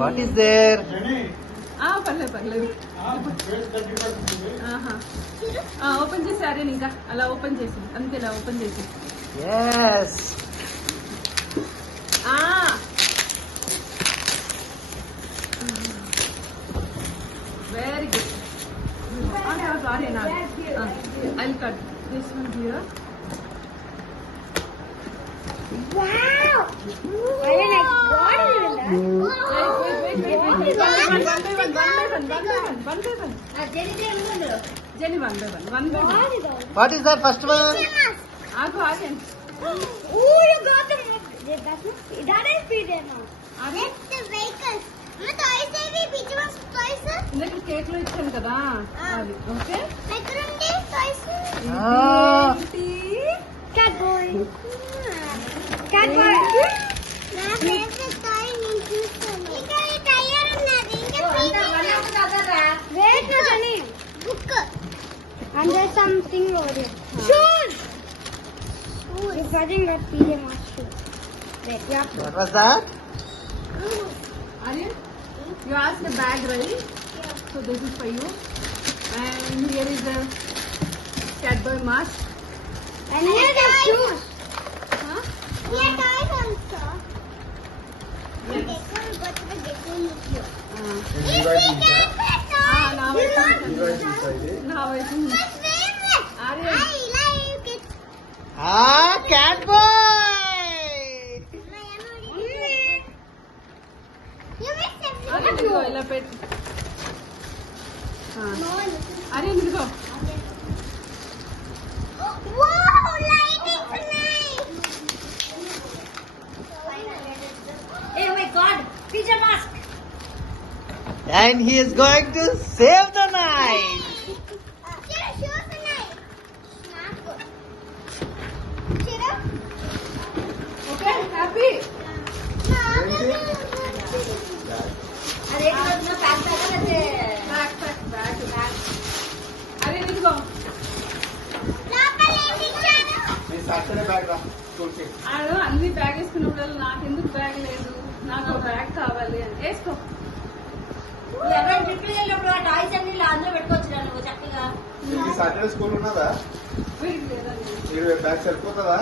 What is there? పర్లేదు ఓపెన్ చేసారే ఇంకా అలా ఓపెన్ చేసి అంతే ఇలా ఓపెన్ చేసి Yes. Very good sorry I'll cut this one here. Wow! I like watermelon. Wait. One by one. What is that first one? Again. Oh, you got the. That is Peter now. That's the vehicles. Toys toys. ఇందాక కేక్ లో ఇచ్చాను కదా అది okay toys. Cat boy. Cat boy. నా favourite toy నేను చూస్తాను. ఇంకా ఈ టైర్ ఉన్నది. ఇంకా Wait, Nani. Book. And there's something over here. Shoes. You're getting that PJ Masks. Wait, yeah. What was that? Aryan, you asked the bag, right? Yeah. So this is for you. And here is the cat boy mask. And here's the shoes. Huh? Here toys also. Yes. నా వైపు Aryan. Cat boy. Aryan ఇదిగో ఇలా పెట్టు Aryan ఇదిగో Hey, oh my God! PJ Mask! And he is going to save the night. Okay happy bag Aryan ఇదిగో ఆడు అన్ని బ్యాగ్ వేసుకున్నప్పుడు నాకు ఎందుకు బ్యాగ్ లేదు నాకు బ్యాగ్ కావాలి అని వేసుకో టాయ్స్ అన్ని అందులో పెట్టుకోవచ్చు నువ్వు చక్కగా సాటర్డే స్కూల్ ఉన్నదా వీడికి లేదండి మీరు బ్యాగ్ సరిపోతుందా